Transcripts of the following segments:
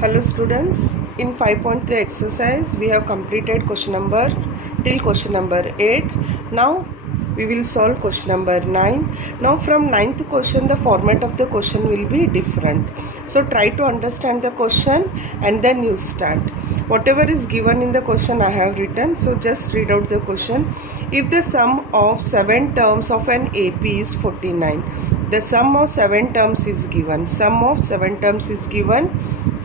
Hello students, in 5.3 exercise we have completed question number till question number 8. Now we will solve question number 9. Now from 9th question the format of the question will be different. So try to understand the question and then you start. Whatever is given in the question I have written, so just read out the question. If the sum of 7 terms of an AP is 49, the sum of 7 terms is given. Sum of 7 terms is given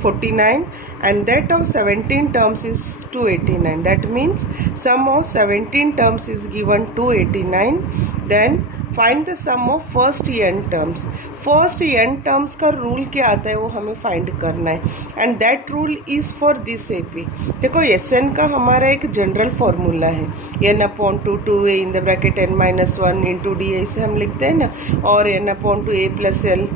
49 and that of 17 terms is 289. That means sum of 17 terms is given 289. Then find the sum of first n terms. First n terms का rule क्या आता है वो हमें find करना है and that rule is for this AP. देखो S n का हमारा एक जनरल फॉर्मूला है n upon two a in the bracket n minus one into d, ऐसे हम लिखते हैं ना, और n upon two a plus l.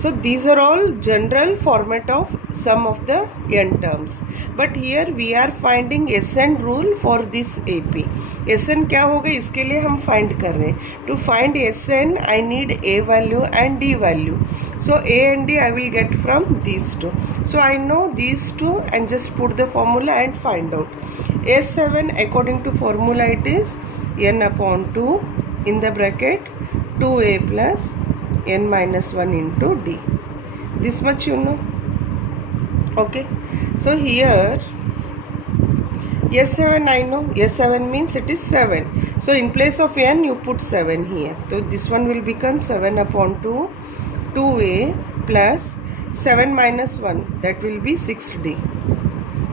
So these are all general format of sum of the n terms. But here we are finding SN rule for this AP. SN क्या होगा इसके लिए हम find कर रहे हैं. To find SN I need A value and D value. So A and D I will get from these two. So I know these two and just put the formula and find out. S7 according to formula it is n upon 2 in the bracket 2A plus n minus 1 into d. This much you know. Okay, so here S7 I know. S7 means it is 7. So in place of n you put 7 here. So this one will become 7 upon 2 2a plus 7 minus 1, that will be 6d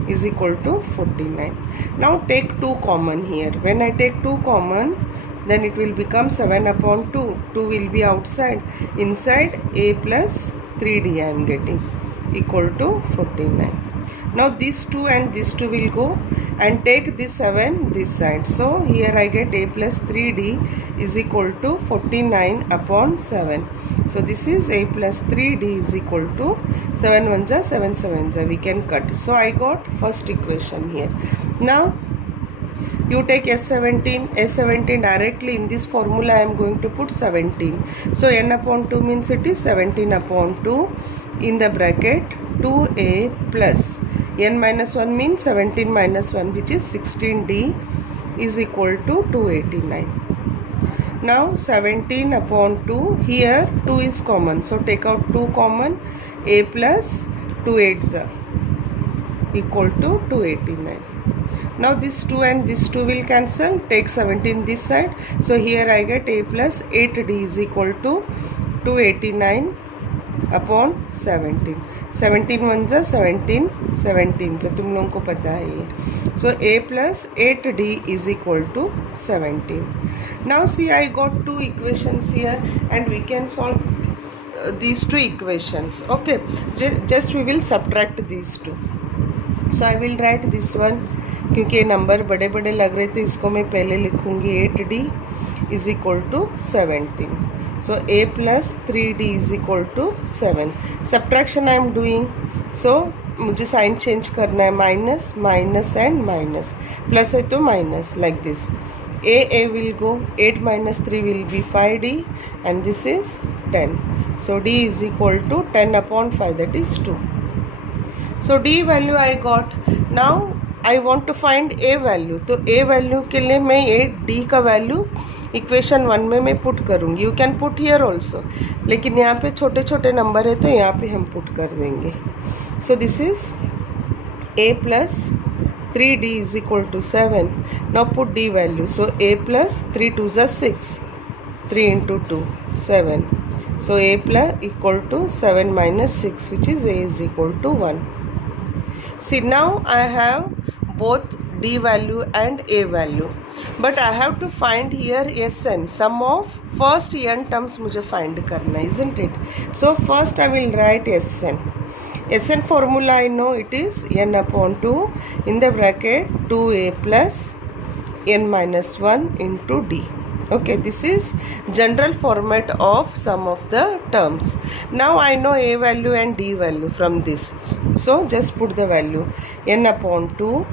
is equal to 49. Now take 2 common here. When I take 2 common, then it will become 7 upon 2. 2 will be outside. Inside a plus 3d I am getting equal to 49. Now this 2 and this 2 will go and take this 7 this side. So here I get a plus 3d is equal to 49 upon 7. So this is a plus 3d is equal to 7 1 ja 7 7 ja. We can cut. So I got first equation here. Now you take S17 directly in this formula I am going to put 17. So n upon 2 means it is 17 upon 2 in the bracket 2a plus n minus 1 means 17 minus 1 which is 16d is equal to 289. Now 17 upon 2, here 2 is common, so take out 2 common, a plus 2 8s equal to 289. Now this 2 and this 2 will cancel, take 17 this side. So here I get a plus 8d is equal to 289 upon 17. 17 1 जा 17 17 जा, तुम लोगों को पता है ये. So a plus 8d is equal to 17. Now see I got 2 equations here and we can solve these 2 equations. Okay, just we will subtract these 2. So I will write this one, क्योंकि number बड़े बड़े लग रहे थे इसको मैं पहले लिखूंगी 8d is equal to 17. So a plus 3d is equal to 7. Subtraction I am doing, so मुझे साइन चेंज करना है, minus minus and minus, plus है तो minus, like this. a will go, 8 minus 3 will be 5d and this is 10. So d is equal to 10 upon 5, that is 2. So d value I got. Now I want to find a value. तो a value के लिए मैं ये d का value equation 1 में मैं put करूँगी. You can put here also, लेकिन यहाँ पे छोटे छोटे नंबर है तो यहाँ पे हम पुट कर देंगे. सो this is a plus 3d is equal to 7. Now put d value. So a plus 3 2 is 6. 3 into 2 7. So a plus equal to 7 minus 6, which is a is equal to 1. See now I have both d value and a value, but I have to find here Sn, sum of first n terms मुझे find करना, isn't it? So first I will write Sn. Sn formula I know it is n upon 2 in the bracket 2a plus n minus 1 into d. Okay, this is general format of sum of the terms. Now I know a value and d value from this, so just put the value n upon 2.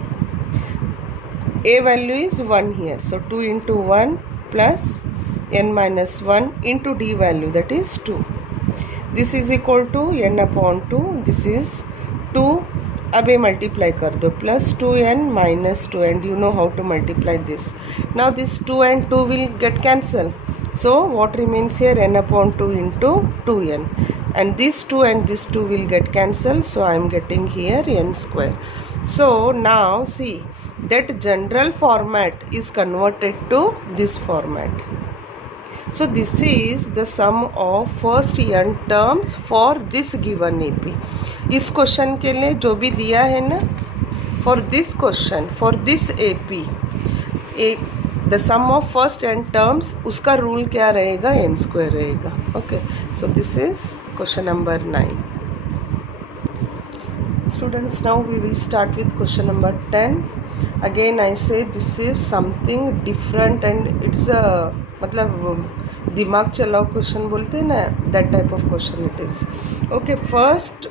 A value is 1 here, so 2 into 1 plus n minus 1 into d value, that is 2. This is equal to n upon 2, this is 2, अब ये multiply कर दो, +2n -2, and you know how to multiply this. Now this 2 and 2 will get cancelled. So what remains here? n/2 into 2n, and this 2 and this 2 will get cancelled, so I am getting here n square. So now see that general format is converted to this format. So this is the sum of first n terms for this given AP. इस question के लिए जो भी दिया है ना, for this question, for this AP, the sum of first n terms, उसका rule क्या रहेगा? n square रहेगा. Okay, so this is question number 9. Students, now we will start with question number 10. Again I say this is something different and it's a मतलब दिमाग चलाओ question बोलते हैं ना, that type of question it is. Okay, first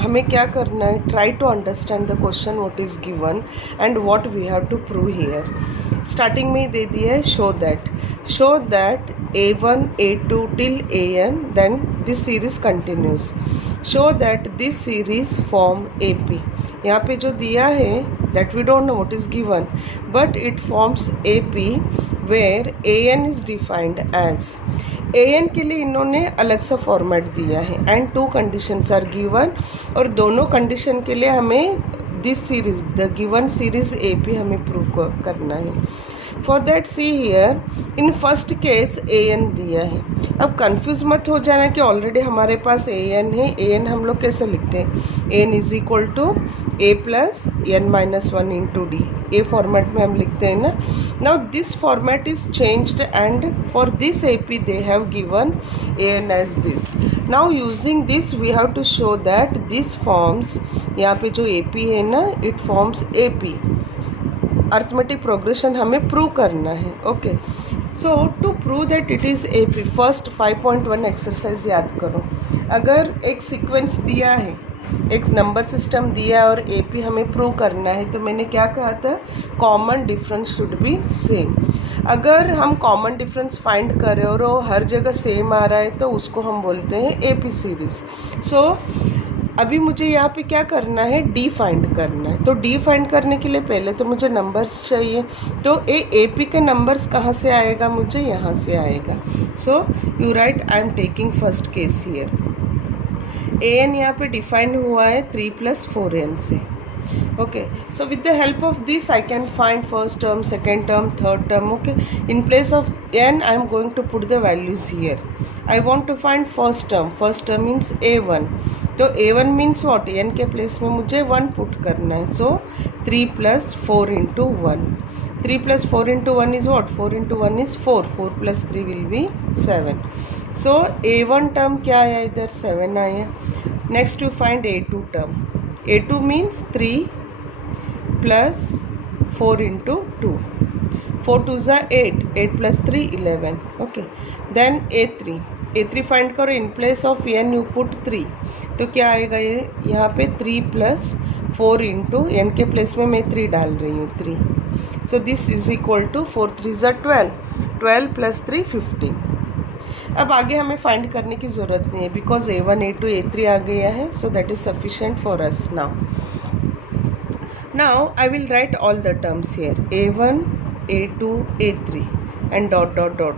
हमें क्या करना है? Try to understand the question what is given and what we have to prove here. Starting में ही दे दिया है show that a1 a2 till an, then this series continues. Show that this series form AP. यहाँ पे जो दिया है that we don't know what is given, but it forms AP where an is defined as. an के लिए इन्होंने अलग सा फॉर्मेट दिया है and 2 conditions are given, और दोनों कंडीशन के लिए हमें this series, the given series AP हमें प्रूव करना है. For that see here in first case an दिया है. अब कंफ्यूज मत हो जाना कि ऑलरेडी हमारे पास an है. an हम लोग कैसे लिखते हैं? an is equal to a plus n-1 into D. A format में हम लिखते हैं ना. Now this format is changed and for this AP they have given an as this. Now using this we have to show that this forms, यहाँ पे जो AP है ना, it forms AP. Arithmetic progression हमें prove करना है. Okay, so to prove that it is AP, first 5.1 exercise याद करो. अगर एक सीक्वेंस दिया है, एक नंबर सिस्टम दिया है और AP हमें प्रूव करना है, तो मैंने क्या कहा था? Common difference should be same. अगर हम कॉमन डिफरेंस फाइंड करें और वो हर जगह सेम आ रहा है, तो उसको हम बोलते हैं AP सीरीज. सो अभी मुझे यहाँ पे क्या करना है? डी फाइंड करना है. तो डी फाइंड करने के लिए पहले तो मुझे नंबर्स चाहिए. तो AP के नंबर्स कहाँ से आएगा? मुझे यहाँ से आएगा. So you right, I am taking first case here. an यहाँ पे डिफाइन हुआ है 3 + 4n से. Okay, so with the help of this I can find first term, second term, third term. Okay, in place of n I am going to put the values here. I want to find first term. First term means a1. तो a1 means what? n के place में मुझे 1 put करना है. So 3 + 4 into 1. 3 + 4 into 1 is what? 4 into 1 is 4. 4 + 3 will be 7. So a1 term क्या आया इधर? 7 आया. Next you find a2 term. a2 means 3 + 4 into 2. 4 2s are 8. 8 + 3 11. Okay, then a3 find करो. इन place of n you put 3. तो क्या आएगा? ये यहाँ पे 3 + 4 इंटू n के प्लेस में मैं 3 डाल रही हूँ, 3. So this is equal to 4 3s are 12. 12 + 3 15. अब आगे हमें फाइंड करने की ज़रूरत नहीं है बिकॉज a1 a2 a3 आ गया है. So that is sufficient for us now. Now I will write all the terms here. a1 a2 a3 and ...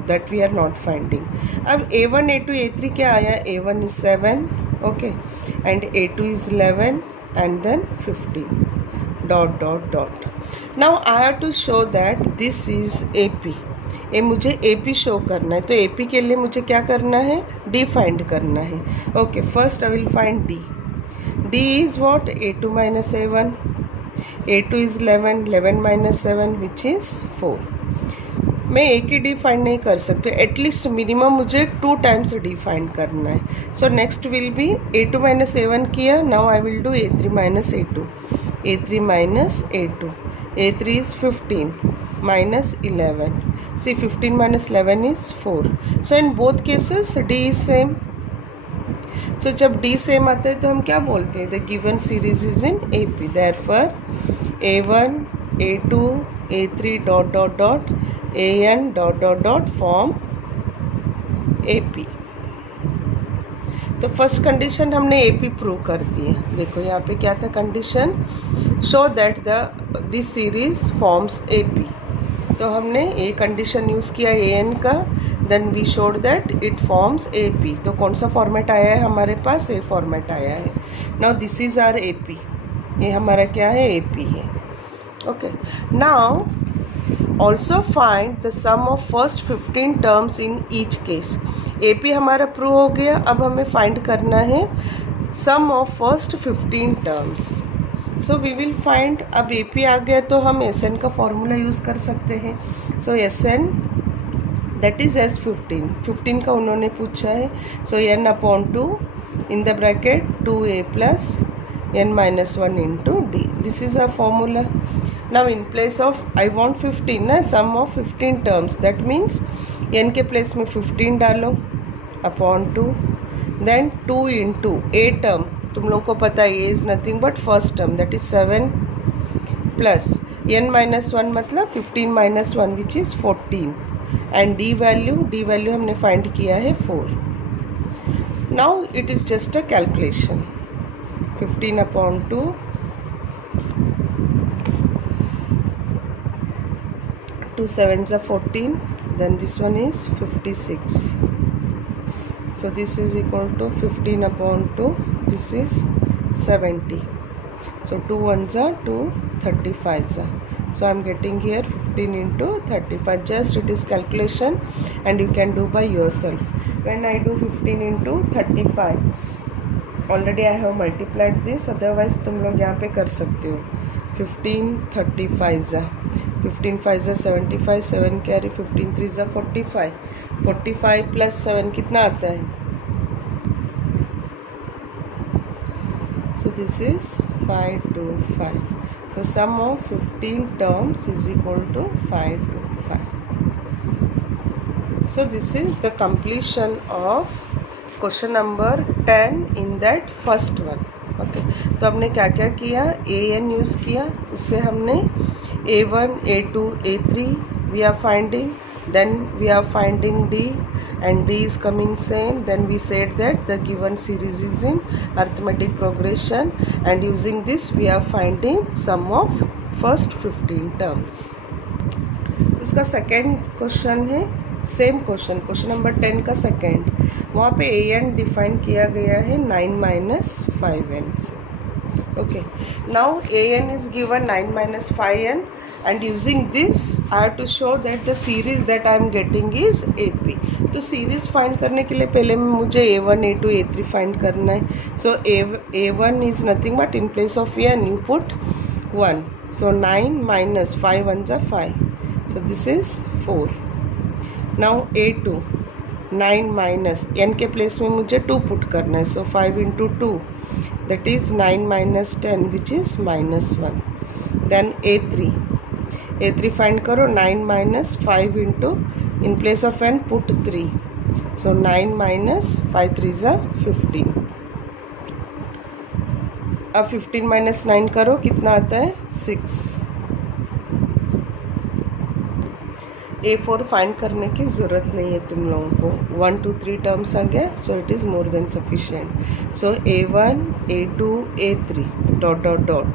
that we are not finding. अब a1 a2 a3 क्या आया? a1 is 7, okay, and a2 is 11 and then 15 ... Now I have to show that this is AP. ये मुझे AP show करना है. तो AP के लिए मुझे क्या करना है? D फाइंड करना है. Okay, first I will find D. D is what? a2 - a1. a2 is 11. 11 - 7 which is 4. मैं एक ही डी फाइंड नहीं कर सकते. एटलीस्ट मिनिमम मुझे 2 टाइम्स डी फाइंड करना है. So next will be a2 - a1 किया. Now I will do a3 - a2. a3 - a2. a3 is 15 minus 11. See, 15 minus 11 is 4. So in both cases D is same. So जब D same आता है तो हम क्या बोलते हैं? The given series is in AP. Therefore A1 A2 A3 ... AN ... form AP. तो first condition हमने AP प्रूव कर दी है। देखो यहाँ पे क्या था condition, show that this series forms AP। तो हमने ये कंडीशन यूज़ किया AN का, then we showed that it forms AP। तो कौन सा फॉर्मेट आया है हमारे पास, ए फॉर्मेट आया है। Now this is are AP, ये हमारा क्या है, AP है। Okay, now also find the sum of first 15 terms in each case. AP हमारा प्रूव हो गया, अब हमें फाइंड करना है sum of first 15 terms. So we will find, अब AP आ गया तो हम SN का फॉर्मूला यूज़ कर सकते हैं। So SN that is S 15 का उन्होंने पूछा है। So n/2 in the bracket 2a plus n-1 into d, this is a formula. Now in place of I want 15 ना, sum of 15 terms, that means n के place में 15 डालो upon 2, then 2 into a term, तुम लोग को पता है is nothing but first term that is 7 plus n-1 मतलब 15 - 1 which is 14 and d value हमने फाइंड किया है 4। Now it is just a calculation, 15/2 2 7s are 14, then this one is 56. So this is equal to 15/2, this is 70. So 2 1s are 2, 35s are. So I am getting here 15 into 35. Just it is calculation and you can do by yourself. When I do 15 into 35, already I have multiplied this, otherwise तुम लोग यहाँ पे कर सकते हो। 15 35s are 15 5s are 75, 7 carry, 15 3s are 45, 45 plus 7 कितना आता है, so this is 525. So sum of 15 terms is equal to 525. So this is the completion of question number 10 in that first one. Okay, तो हमने क्या क्या किया, AN use किया, उससे हमने A1 A2 A3 we are finding, then we are finding D and D is coming same, then we said that the given series is in arithmetic progression and using this we are finding sum of first 15 terms. उसका second question है, same question number 10 का second, वहाँ पे AN define किया गया है 9 - 5n से। Okay, now AN is given 9 - 5n and using this I have to show that the series that I am getting is AP. तो series find करने के लिए पहले मुझे A1 A2 A3 फाइंड करना है। सो A1 is nothing but in place of n you put 1, so 9 - 5 1s are 5, so this is 4. now A2 9 minus n के place में मुझे 2 पुट करना है, सो 5 into 2 that is 9 minus 10 which is -1. then A3 find करो, 9 minus 5 into in place of n put 3, so 9 minus 5 3s are 15. अब 15 minus 9 करो, कितना आता है 6. A4 फाइंड करने की ज़रूरत नहीं है तुम लोगों को, 1 2 3 टर्म्स आ गया, so it is more than sufficient. So A1 A2 A3 dot dot dot.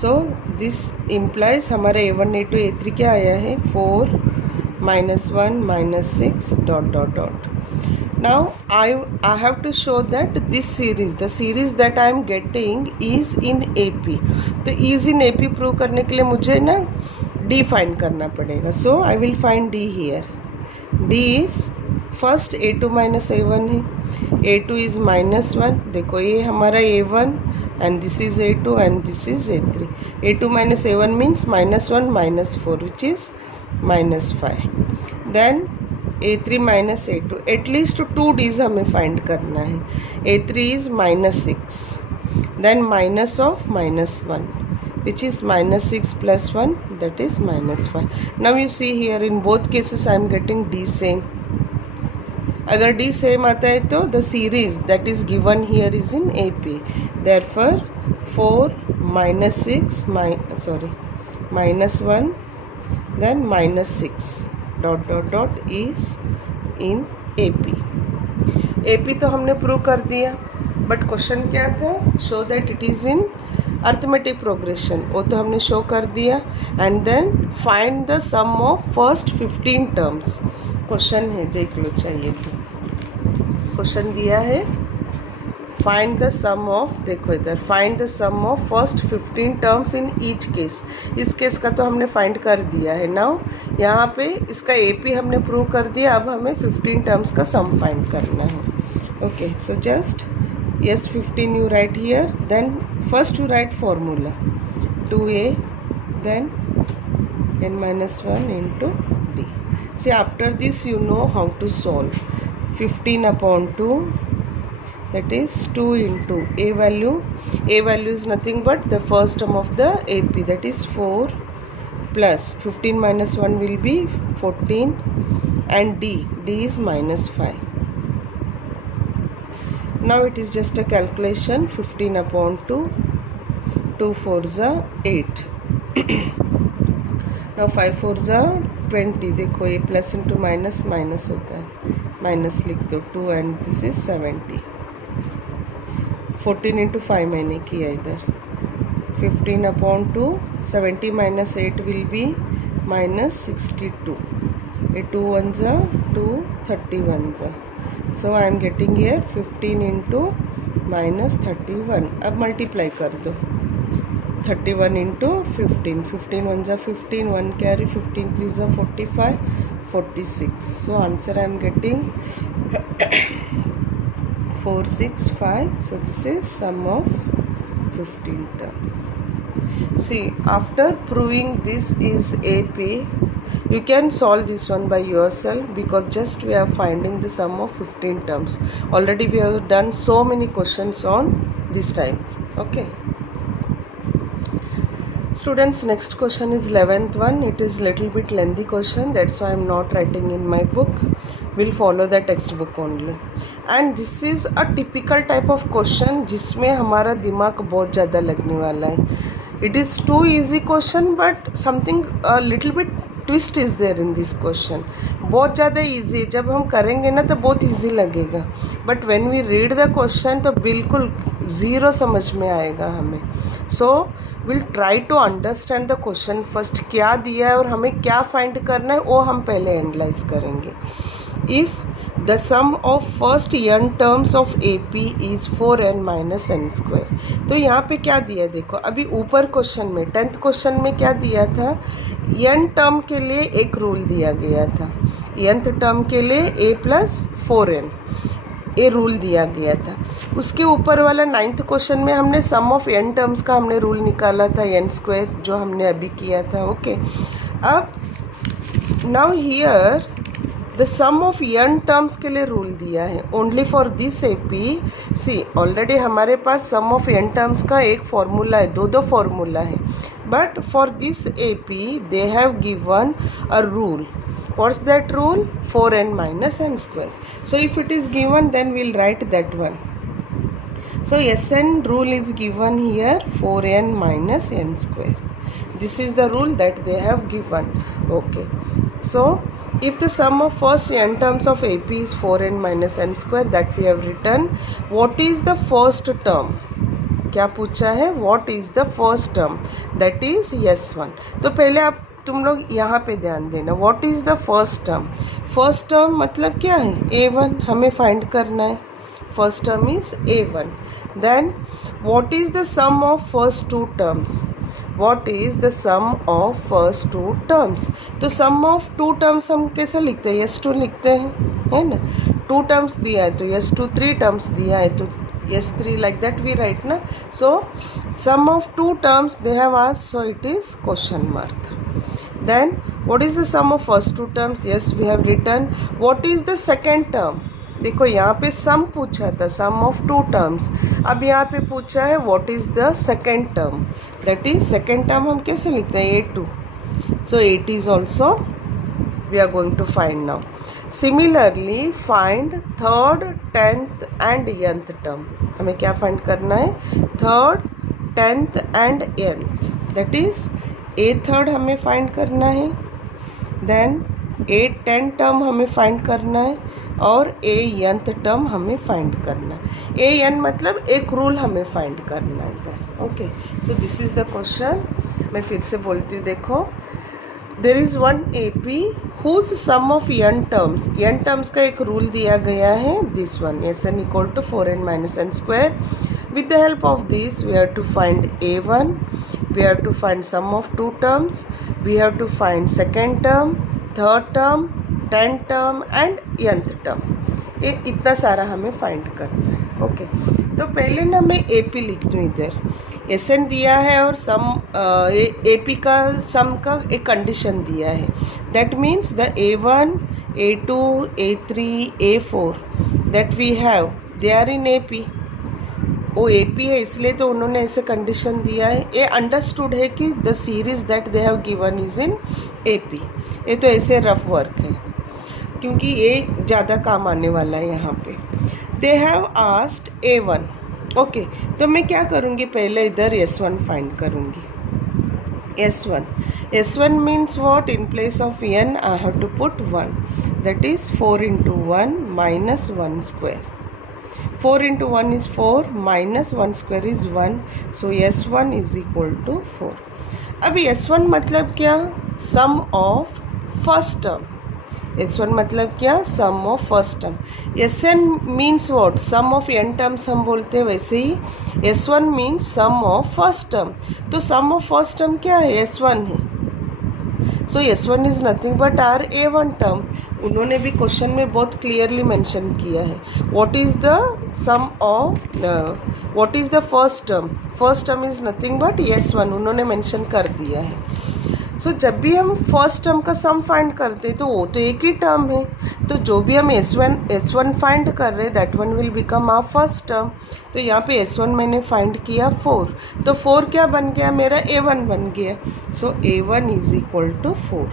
So this implies हमारा A1 A2 A3 क्या आया है, 4 -1 -6 dot dot dot. Now I have to show that this series, the series that I am getting is in AP. तो is in AP prove करने के लिए मुझे ना D फाइंड करना पड़ेगा. So I will find D here. D is first A2 minus A1 है, A2 is -1. देखो ये हमारा A1 and this is A2 and this is A3. A2 minus A1 means -1 -4 which is -5. Then A3 minus A2, at least 2 D's हमें find करना है. A3 is -6, then minus of -1 which is -6 plus 1 that is -5. Now you see here in both cases I am getting D same. अगर D same आता है तो the series that is given here is in AP. Therefore 4 -6 -1 then -6 dot dot dot is in AP. AP तो हमने prove कर दिया, but question क्या था, show that it is in arithmetic progression, वो तो हमने शो कर दिया। And then find the sum of first 15 terms, question है, देख लो चाहिए तो। क्वेश्चन दिया है फाइंड द सम ऑफ, देखो इधर, find the sum of first 15 terms in each case. इस केस का तो हमने फाइंड कर दिया है। नाउ यहाँ पे इसका AP हमने प्रूव कर दिया, अब हमें 15 टर्म्स का सम फाइंड करना है। Okay, so just yes 15 you write here, then first you write formula 2a, then n minus 1 into d. See, after this you know how to solve. 15 upon 2, that is 2 into a value is nothing but the first term of the AP, that is 4, plus 15 minus 1 will be 14, and d is minus 5. Now it is just a calculation, 15 upon 2, 2 4s are 8. Now 5 4s are 20, देखो ये plus into minus minus होता है, minus लिख दो 2, and this is 70. 14 into 5 मैंने किया इधर, 15 upon 2, 70 minus 8 will be minus 62. ये 2 1s are 2, 31s are. So I am getting here 15 into minus 31. अब मल्टीप्लाई कर दो, 31 into 15, 15 1s are 15, 1 carry, 15 3s are 45, 46. So answer I am getting 465. So this is sum of 15 terms. See, after proving this is AP, you can solve this one by yourself, because just we are finding the sum of 15 terms. Already we have done so many questions on this time. Okay students, next question is 11th one. It is little bit lengthy question, that's why I am not writing in my book. We'll follow the textbook only. And this is a typical type of question जिसमें हमारा दिमाग बहुत ज़्यादा लगने वाला है. It is too easy question, but something a little bit twist is there in this question. बहुत ज़्यादा easy है, जब हम करेंगे ना तो बहुत easy लगेगा, but when we read the question तो बिल्कुल ज़ीरो समझ में आएगा हमें. So we'll try to understand the question first, क्या दिया है और हमें क्या find करना है वो हम पहले एनालाइज करेंगे. If the sum of first n terms of AP is 4n minus n square, तो यहाँ पे क्या दिया देखो, अभी ऊपर क्वेश्चन में 10th क्वेश्चन में क्या दिया था, n टर्म के लिए एक रूल दिया गया था, nth टर्म के लिए a plus 4n, ये रूल दिया गया था. उसके ऊपर वाला 9th क्वेश्चन में हमने सम ऑफ n टर्म्स का हमने रूल निकाला था, n स्क्वायर, जो हमने अभी किया था. ओके, अब now here the sum of n terms के लिए रूल दिया है only for this AP. See, already हमारे पास सम ऑफ n टर्म्स का एक फॉर्मूला है, दो फॉर्मूला है, but for this AP they have given a rule. What's that rule? 4n minus n square. So if it is given, then we'll write that one. So Sn rule is given here, 4n minus n square. This is the rule that they have given. Okay. So if the sum of first n terms of AP is 4n minus n square, that we have written. What is the first term? क्या पूछा है? What is the first term? That is S1. तो पहले आप तुम लोग यहाँ पे ध्यान देना. What is the first term? First term मतलब क्या है? A1 हमें फाइंड करना है. First term is A1. Then what is the sum of first two terms? What is the sum of first two terms? तो सम ऑफ टू टर्म्स हम कैसे लिखते हैं? S2 लिखते हैं, है ना. टू टर्म्स दिया है तो S2, 3 टर्म्स दिया है तो S3, like that we write na. So sum of two terms they have asked, so it is question mark. Then what is the sum of first two terms? Yes, we have written. What is the second term? देखो यहाँ पे सम पूछा था, सम of two terms. अब यहाँ पे पूछा है what is the second term, that is second term हम कैसे लिखते हैं? A2. So 8 is also we are going to find now. Similarly, find third, 10th and nth term. हमें क्या फाइंड करना है? Third, 10th and nth. That is a third हमें find करना है. देन 8 10 टर्म हमें फाइंड करना है. और ए nth टर्म हमें फाइंड करना है। ए एन मतलब एक रूल हमें फाइंड करना है इधर। Okay, so this is the question. मैं फिर से बोलती हूँ, देखो there is one A P whose sum of n terms का एक रूल दिया गया है, this one Sn equal to 4n minus n square. With the help of this, we have to find a1, we have to find sum of two terms, we have to find second term, third term, 10th term and nth term। ये इतना सारा हमें find करना है। Okay, तो पहले ना मैं ए पी लिखती हूँ इधर। Sn दिया है और सम ए पी का सम का एक कंडीशन दिया है, that means the a1, a2, a3, a4 that we have they are in A P. वो ए पी है इसलिए तो उन्होंने ऐसे कंडीशन दिया है। ये अंडरस्टूड है कि the series that they have given is in A P. ये तो ऐसे रफ वर्क है क्योंकि ये ज़्यादा काम आने वाला है यहाँ पे। They have asked a1। Okay, तो मैं क्या करूँगी, पहले इधर S1 फाइंड करूँगी। S1 means what, in place of n I have to put 1, that is 4 into 1 minus 1 square। 4 into 1 is 4 minus 1 square is 1, so S1 is equal to 4। अब S1 मतलब क्या, sum of first term. S1 मतलब क्या, sum of first term. Sn means what, sum of n terms हम बोलते हैं, वैसे ही S1 means sum of first term. तो सम ऑफ फर्स्ट टर्म क्या है, S1 है। So S1 is nothing but are A1 term. उन्होंने भी क्वेश्चन में बहुत क्लियरली मेंशन किया है, what is the sum of what is the first term. First term is nothing but S1, उन्होंने मेंशन कर दिया है। सो जब भी हम फर्स्ट टर्म का सम फाइंड करते हैं तो वो तो एक ही टर्म है, तो जो भी हम S1 फाइंड कर रहे हैं that one will become our first term. तो यहाँ पे S1 मैंने फाइंड किया 4, तो 4 क्या बन गया, मेरा A1 बन गया। So A1 is equal to 4।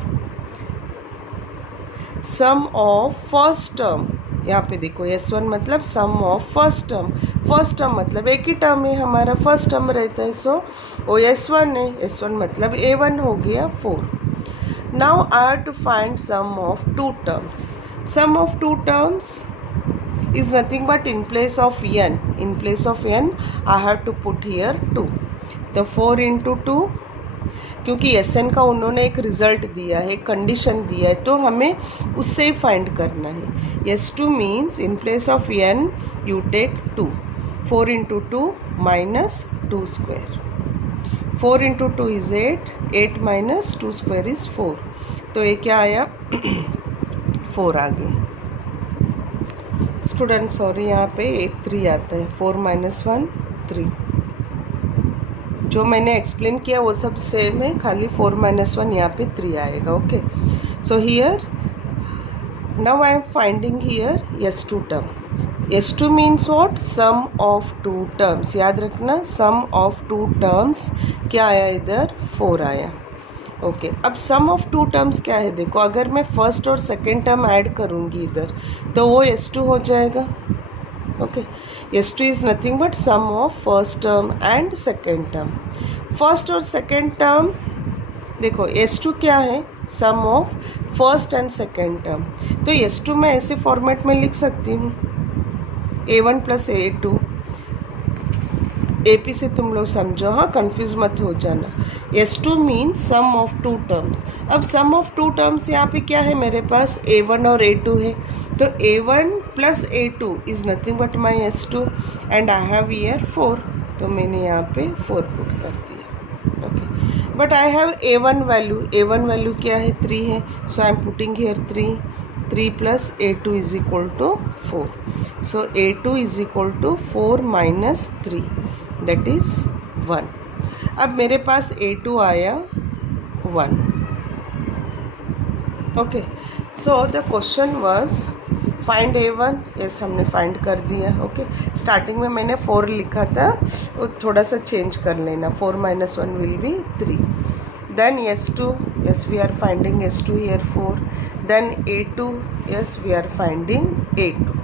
Sum of first term, यहाँ पे देखो S1 मतलब sum of first term. First term मतलब एक ही टर्म है हमारा, फर्स्ट टर्म रहता है, सो वो S1 है। S1 मतलब A1 हो गया 4। Now I have to find sum of two terms. Sum of two terms is nothing but in place of n I have to put here 2, the 4 into 2, क्योंकि Sn का उन्होंने एक result दिया है, condition दिया है, तो हमें उससे ही फाइंड करना है। S2 means in place of n you take 2, 4 into 2 minus 2 square, 4 into 2 is 8, 8 minus 2 square is 4, तो ये क्या आया 4 आ गए। स्टूडेंट सॉरी, यहाँ पे 3 आता है, 4 minus 1 3। जो मैंने एक्सप्लेन किया वो सब सेम है, खाली 4 minus 1 यहाँ पे 3 आएगा। Okay, so here now I am finding here S2 term. S2 means what, sum of two terms. याद रखना, सम ऑफ टू टर्म्स क्या आया इधर, 4 आया। ओके, अब सम ऑफ टू टर्म्स क्या है, देखो अगर मैं फर्स्ट और सेकेंड टर्म ऐड करूँगी इधर तो वो S2 हो जाएगा। Okay, S2 is nothing but sum of first term and second term. First और सेकेंड टर्म देखो, S2 क्या है, sum of first and second term. तो S2 मैं ऐसे फॉर्मेट में लिख सकती हूँ, A1 प्लस A2। AP से तुम लोग समझो, हाँ कंफ्यूज मत हो जाना। S2 means sum of two terms. अब सम ऑफ टू टर्म्स यहाँ पे क्या है, मेरे पास A1 और A2 है, तो A1 plus A2 is nothing but my S2 and I have here 4, तो मैंने यहाँ पे 4 पुट कर दिया। Okay, but I have A1 value क्या है, 3 है, so I am putting here 3 plus A2 is equal to 4, so A2 is equal to 4 minus 3 that is 1। अब मेरे पास A2 आया 1। Okay, so the question was find A1। Yes, हमने find कर दिया। ओके, स्टार्टिंग में मैंने 4 लिखा था, वो थोड़ा सा चेंज कर लेना, 4 minus 1 will be 3। Then S2, yes we are finding S2 here 4, then A2, yes we are finding A2।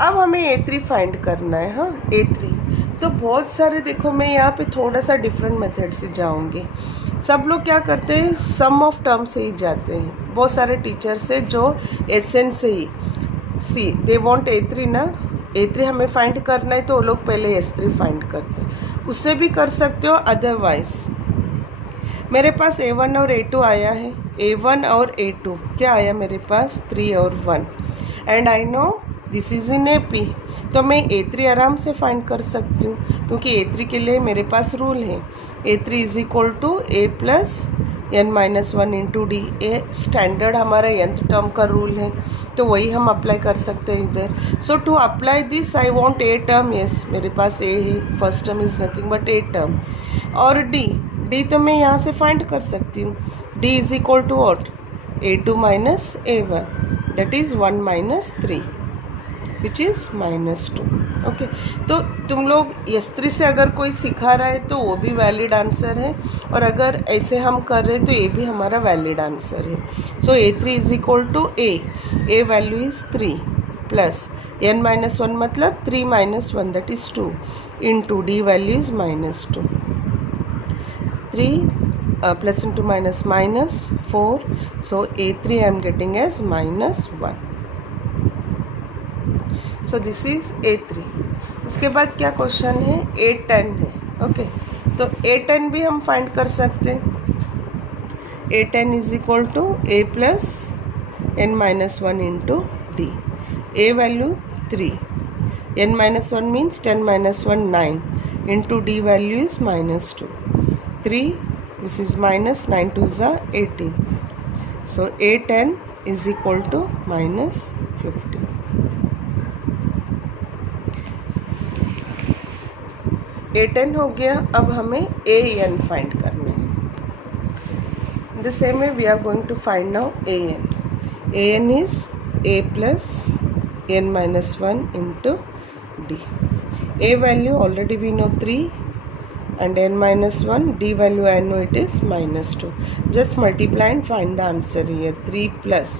अब हमें A3 फाइंड करना है। हाँ, A3 तो बहुत सारे, देखो मैं यहाँ पे थोड़ा सा डिफरेंट मेथड से जाऊँगी। सब लोग क्या करते हैं, सम ऑफ टर्म से ही जाते हैं। बहुत सारे टीचर्स है जो Sn से ही सी दे वांट A3 ना, A3 हमें फाइंड करना है तो वो लोग पहले S3 फाइंड करते हैं, उससे भी कर सकते हो। अदरवाइज मेरे पास A1 और A2 आया है, A1 और A2 क्या आया मेरे पास 3 और 1 and I know this is in AP, तो मैं A3 आराम से फाइंड कर सकती हूँ क्योंकि A3 के लिए मेरे पास रूल है A3 is equal to A plus n-1 into D. A standard हमारा nth टर्म का रूल है, तो वही हम अप्लाई कर सकते हैं इधर। So to apply this I want A term, yes मेरे पास A है, first term is nothing but A term. और D तो मैं यहाँ से फाइंड कर सकती हूँ, D is equal to what A2 minus A1 that is 1 minus 3 which is -2। Okay, तो तुम लोग S3 से अगर कोई सिखा रहा है तो वो भी वैलिड आंसर है, और अगर ऐसे हम कर रहे हैं तो ये भी हमारा वैलिड आंसर है। So A3 is equal to A value is 3 plus n-1 मतलब 3 minus 1 that is 2 into D value is -2, 3 plus into minus -4, so A3 I am getting as -1। So this is A3। उसके बाद क्या question है A10 है। Okay, तो A10 भी हम find कर सकते हैं। A10 is equal to A plus n-1 into D। A value 3, n-1 means 10 minus 1 9 into D value is -2, 3 this is -9 2 is 18, so A10 is equal to -50। A10 हो गया, अब हमें AN फाइंड करना है। The same way we are going to find now AN। AN is A plus n-1 into D। A value already we know 3 and n-1, D value I know it is -2. Just multiply and find the answer here. 3 plus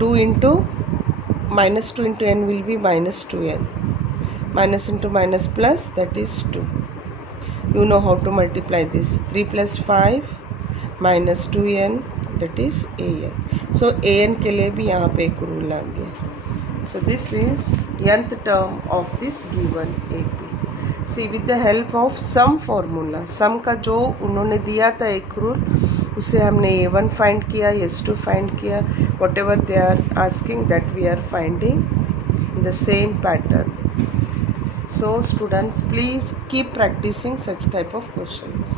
2 into -2 into n will be -2n. Minus into minus plus that is 2. You know how to multiply this. 3 plus 5 minus 2n that is an. So an के लिए भी यहाँ पे एक rule आ गया. So this is nth term of this given AP. See with the help of sum formula, sum का जो उन्होंने दिया था एक रूल, उससे हमने A1 फाइंड किया, S2 फाइंड किया, whatever they are asking that we are finding the same pattern. So students, please keep practicing such type of questions.